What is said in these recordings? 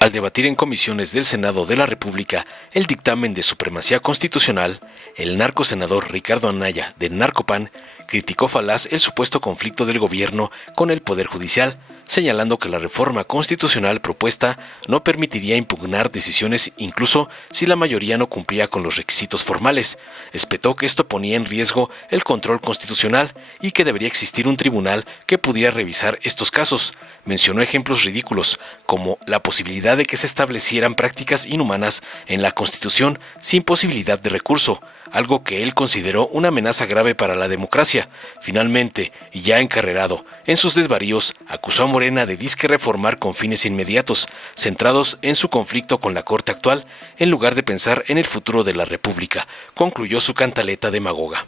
Al debatir en comisiones del Senado de la República el dictamen de supremacía constitucional, el narcosenador Ricardo Anaya, de Narcopan, criticó falaz el supuesto conflicto del gobierno con el Poder Judicial, señalando que la reforma constitucional propuesta no permitiría impugnar decisiones incluso si la mayoría no cumplía con los requisitos formales. Espetó que esto ponía en riesgo el control constitucional y que debería existir un tribunal que pudiera revisar estos casos. Mencionó ejemplos ridículos, como la posibilidad de que se establecieran prácticas inhumanas en la Constitución sin posibilidad de recurso, algo que él consideró una amenaza grave para la democracia. Finalmente, y ya encarrerado en sus desvaríos, acusó a Morena de disque reformar con fines inmediatos, centrados en su conflicto con la Corte actual, en lugar de pensar en el futuro de la República, concluyó su cantaleta demagoga.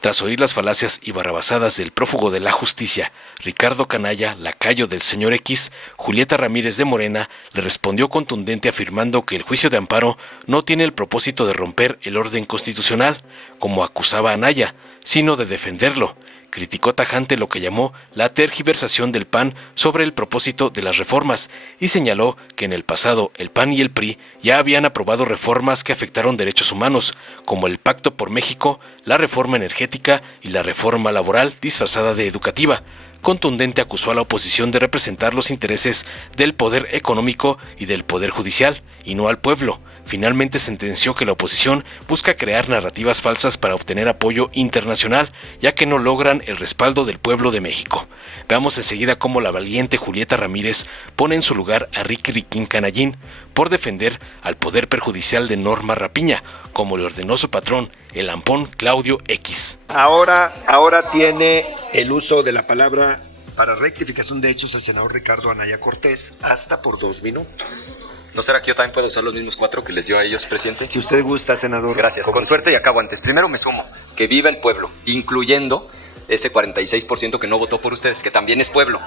Tras oír las falacias y barrabasadas del prófugo de la justicia, Ricardo Canalla, lacayo del señor X, Julieta Ramírez de Morena, le respondió contundente afirmando que el juicio de amparo no tiene el propósito de romper el orden constitucional, como acusaba Anaya, sino de defenderlo. Criticó tajante lo que llamó la tergiversación del PAN sobre el propósito de las reformas y señaló que en el pasado el PAN y el PRI ya habían aprobado reformas que afectaron derechos humanos, como el Pacto por México, la reforma energética y la reforma laboral disfrazada de educativa. Contundente acusó a la oposición de representar los intereses del poder económico y del poder judicial, y no al pueblo. Finalmente sentenció que la oposición busca crear narrativas falsas para obtener apoyo internacional, ya que no logran el respaldo del pueblo de México. Veamos enseguida cómo la valiente Julieta Ramírez pone en su lugar a Ricky Riquín Canallín por defender al poder perjudicial de Norma Rapiña, como le ordenó su patrón, el ampón Claudio X. Ahora tiene el uso de la palabra para rectificación de hechos el senador Ricardo Anaya Cortés, hasta por 2 minutos. ¿No será que yo también puedo usar los mismos 4 que les dio a ellos, presidente? Si usted gusta, senador. Gracias, con suerte y acabo antes. Primero me sumo, que viva el pueblo, incluyendo ese 46% que no votó por ustedes, que también es pueblo.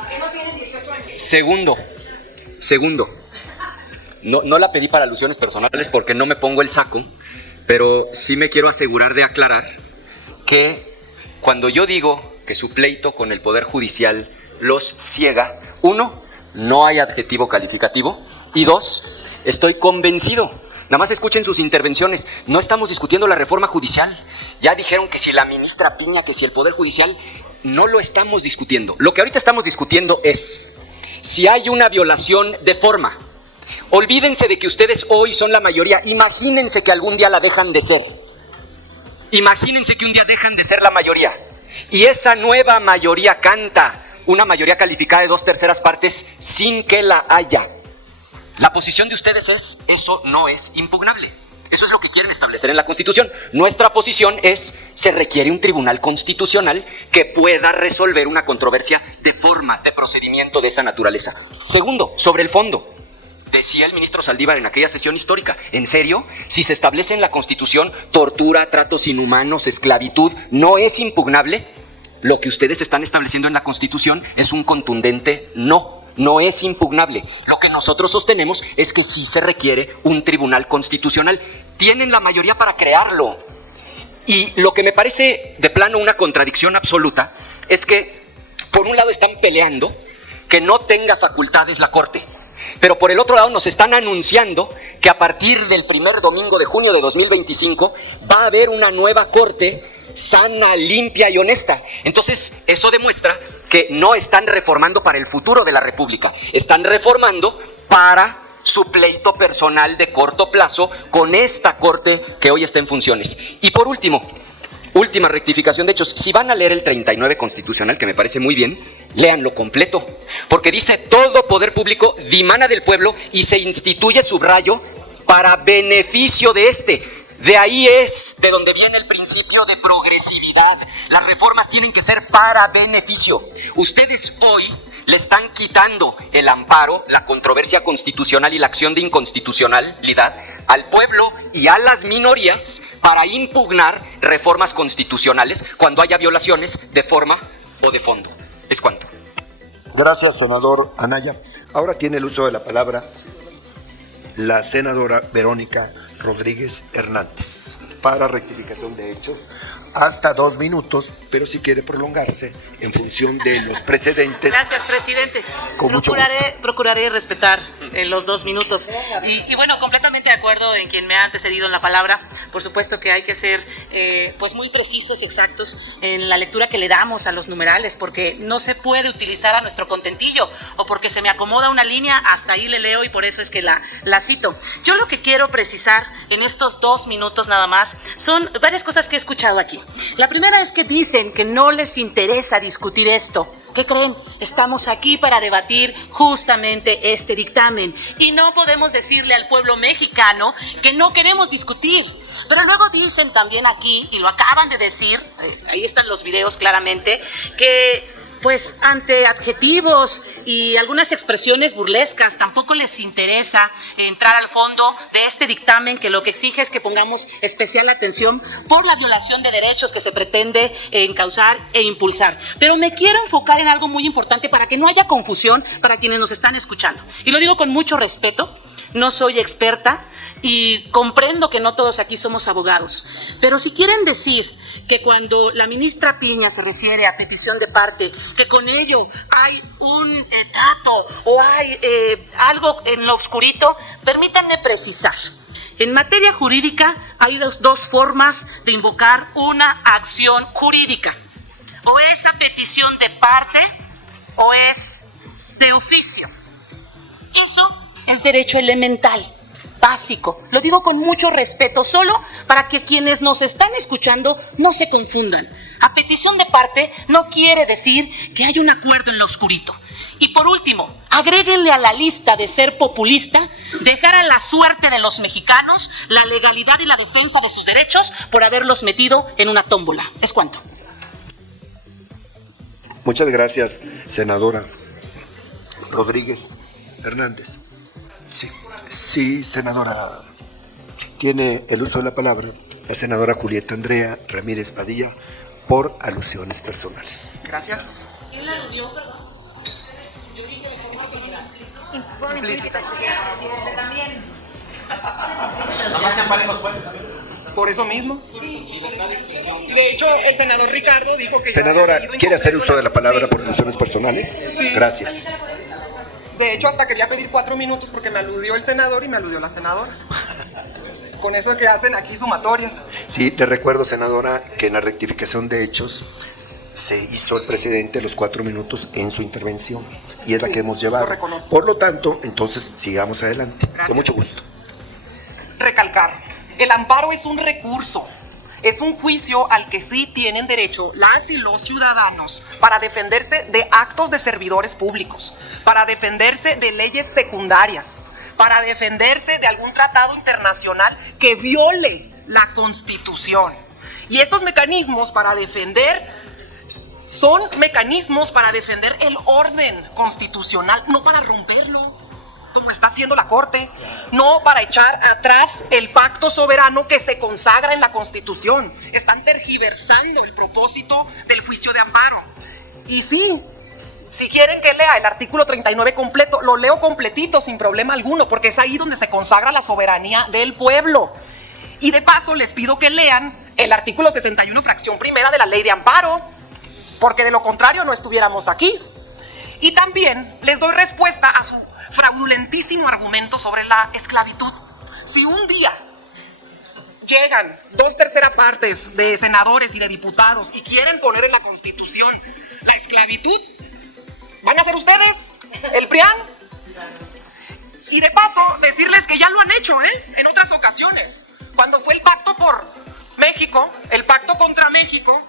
Segundo, no la pedí para alusiones personales porque no me pongo el saco, pero sí me quiero asegurar de aclarar que cuando yo digo que su pleito con el Poder Judicial los ciega, 1, no hay adjetivo calificativo, y 2, estoy convencido. Nada más escuchen sus intervenciones. No estamos discutiendo la reforma judicial. Ya dijeron que si la ministra Piña, que si el Poder Judicial, no lo estamos discutiendo. Lo que ahorita estamos discutiendo es si hay una violación de forma. Olvídense de que ustedes hoy son la mayoría. Imagínense que algún día la dejan de ser. Imagínense que un día dejan de ser la mayoría. Y esa nueva mayoría canta una mayoría calificada de 2/3 partes sin que la haya. La posición de ustedes es, eso no es impugnable. Eso es lo que quieren establecer en la Constitución. Nuestra posición es, se requiere un tribunal constitucional que pueda resolver una controversia de forma, de procedimiento de esa naturaleza. Segundo, sobre el fondo. Decía el ministro Saldívar en aquella sesión histórica, ¿en serio? Si se establece en la Constitución tortura, tratos inhumanos, esclavitud, ¿no es impugnable? Lo que ustedes están estableciendo en la Constitución es un contundente no. No es impugnable. Lo que nosotros sostenemos es que sí se requiere un tribunal constitucional. Tienen la mayoría para crearlo. Y lo que me parece de plano una contradicción absoluta es que, por un lado, están peleando que no tenga facultades la Corte. Pero por el otro lado nos están anunciando que a partir del primer domingo de junio de 2025 va a haber una nueva Corte sana, limpia y honesta. Entonces, eso demuestra que no están reformando para el futuro de la República, están reformando para su pleito personal de corto plazo con esta Corte que hoy está en funciones. Y por último, última rectificación de hechos, si van a leer el 39 constitucional, que me parece muy bien, léanlo completo, porque dice todo poder público dimana del pueblo y se instituye, subrayo, para beneficio de este. De ahí es de donde viene el principio de progresividad. Las reformas tienen que ser para beneficio. Ustedes hoy le están quitando el amparo, la controversia constitucional y la acción de inconstitucionalidad al pueblo y a las minorías para impugnar reformas constitucionales cuando haya violaciones de forma o de fondo. Es cuanto. Gracias, senador Anaya. Ahora tiene el uso de la palabra la senadora Verónica Rodríguez Hernández para rectificación de hechos hasta 2 minutos, pero si quiere prolongarse en función de los precedentes. Gracias, presidente. Con mucho Procuraré respetar los 2 minutos. Y bueno, completamente de acuerdo en quien me ha antecedido en la palabra. Por supuesto que hay que ser pues muy precisos y exactos en la lectura que le damos a los numerales, porque no se puede utilizar a nuestro contentillo o porque se me acomoda una línea, hasta ahí le leo y por eso es que la cito. Yo lo que quiero precisar en estos 2 minutos nada más son varias cosas que he escuchado aquí. La primera es que dicen que no les interesa discutir esto. ¿Qué creen? Estamos aquí para debatir justamente este dictamen y no podemos decirle al pueblo mexicano que no queremos discutir. Pero luego dicen también aquí, y lo acaban de decir, ahí están los videos claramente, que pues ante adjetivos y algunas expresiones burlescas tampoco les interesa entrar al fondo de este dictamen, que lo que exige es que pongamos especial atención por la violación de derechos que se pretende encauzar e impulsar. Pero me quiero enfocar en algo muy importante para que no haya confusión para quienes nos están escuchando. Y lo digo con mucho respeto, no soy experta y comprendo que no todos aquí somos abogados, pero si quieren decir que cuando la ministra Piña se refiere a petición de parte, que con ello hay un trato o hay algo en lo oscurito, permítanme precisar. En materia jurídica hay dos formas de invocar una acción jurídica. O es a petición de parte o es de oficio. Eso es derecho elemental, básico. Lo digo con mucho respeto, solo para que quienes nos están escuchando no se confundan. A petición de parte no quiere decir que hay un acuerdo en lo oscurito. Y por último, agréguenle a la lista de ser populista, dejar a la suerte de los mexicanos la legalidad y la defensa de sus derechos por haberlos metido en una tómbola. ¿Es cuánto? Muchas gracias, senadora Rodríguez Hernández. Sí, senadora. Tiene el uso de la palabra la senadora Julieta Andrea Ramírez Padilla por alusiones personales. Gracias. ¿Quién la aludió, perdón? Yo dije Implícitas. también. Nomás se aparen los jueces. Por eso mismo. Y de hecho, el senador Ricardo dijo que... Senadora, ¿quiere hacer uso de la palabra por alusiones personales? Sí. Gracias. De hecho, hasta quería pedir 4 minutos porque me aludió el senador y me aludió la senadora. Con eso que hacen aquí sumatorias. Sí, le recuerdo, senadora, que en la rectificación de hechos se hizo el precedente los 4 minutos en su intervención y es la que hemos llevado. Lo reconozco. Por lo tanto, entonces sigamos adelante. Gracias. Con mucho gusto. Recalcar, el amparo es un recurso, es un juicio al que sí tienen derecho las y los ciudadanos para defenderse de actos de servidores públicos, para defenderse de leyes secundarias, para defenderse de algún tratado internacional que viole la Constitución. Y estos mecanismos para defender son mecanismos para defender el orden constitucional, no para romperlo, como está haciendo la Corte, no para echar atrás el pacto soberano que se consagra en la Constitución. Están tergiversando el propósito del juicio de amparo. Y sí, si quieren que lea el artículo 39 completo, lo leo completito sin problema alguno, porque es ahí donde se consagra la soberanía del pueblo. Y de paso les pido que lean el artículo 61, fracción primera de la ley de amparo, porque de lo contrario no estuviéramos aquí. Y también les doy respuesta a su fraudulentísimo argumento sobre la esclavitud. Si un día llegan 2/3 partes de senadores y de diputados y quieren poner en la Constitución la esclavitud, ¿van a ser ustedes? ¿El PRIAN? Y de paso, decirles que ya lo han hecho, en otras ocasiones. Cuando fue el pacto por México, el pacto contra México,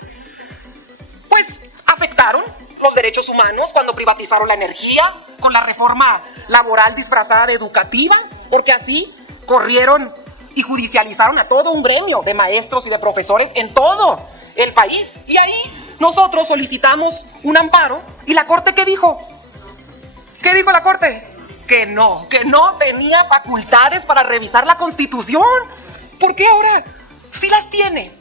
pues afectaron los derechos humanos cuando privatizaron la energía, con la reforma laboral disfrazada de educativa, porque así corrieron y judicializaron a todo un gremio de maestros y de profesores en todo el país. Y ahí nosotros solicitamos un amparo y la Corte, ¿qué dijo? ¿Qué dijo la Corte? Que no tenía facultades para revisar la Constitución. ¿Por qué ahora sí las tiene?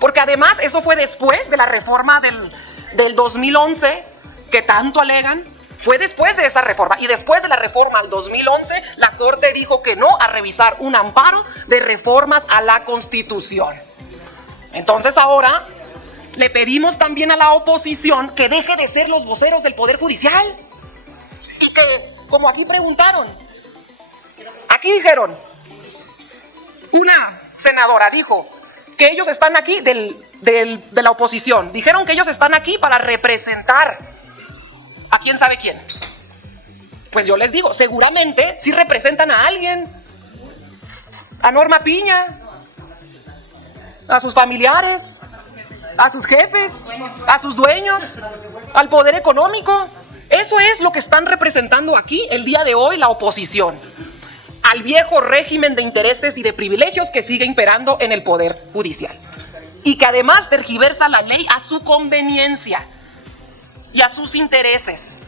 Porque además eso fue después de la reforma del 2011, que tanto alegan. Fue después de esa reforma, y después de la reforma del 2011, la Corte dijo que no a revisar un amparo de reformas a la Constitución. Entonces ahora le pedimos también a la oposición que deje de ser los voceros del Poder Judicial. Y que, como aquí preguntaron, aquí dijeron, una senadora dijo que ellos están aquí de la oposición. Dijeron que ellos están aquí para representar a quién sabe quién. Pues yo les digo, seguramente sí representan a alguien. A Norma Piña, a sus familiares, a sus jefes, a sus dueños, al poder económico. Eso es lo que están representando aquí el día de hoy la oposición. Al viejo régimen de intereses y de privilegios que sigue imperando en el Poder Judicial. Y que además tergiversa la ley a su conveniencia y a sus intereses.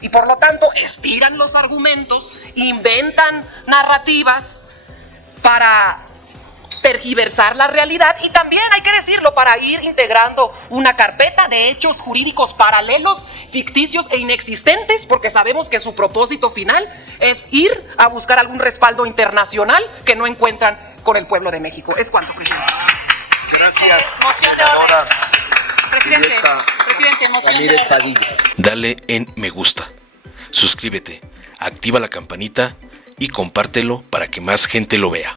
Y por lo tanto estiran los argumentos, inventan narrativas para tergiversar la realidad y también, hay que decirlo, para ir integrando una carpeta de hechos jurídicos paralelos, ficticios e inexistentes, porque sabemos que su propósito final es ir a buscar algún respaldo internacional que no encuentran con el pueblo de México. Es cuanto, presidente. Gracias, Moción de senadora. Presidente, moción de orden. Dale en me gusta, suscríbete, activa la campanita y compártelo para que más gente lo vea.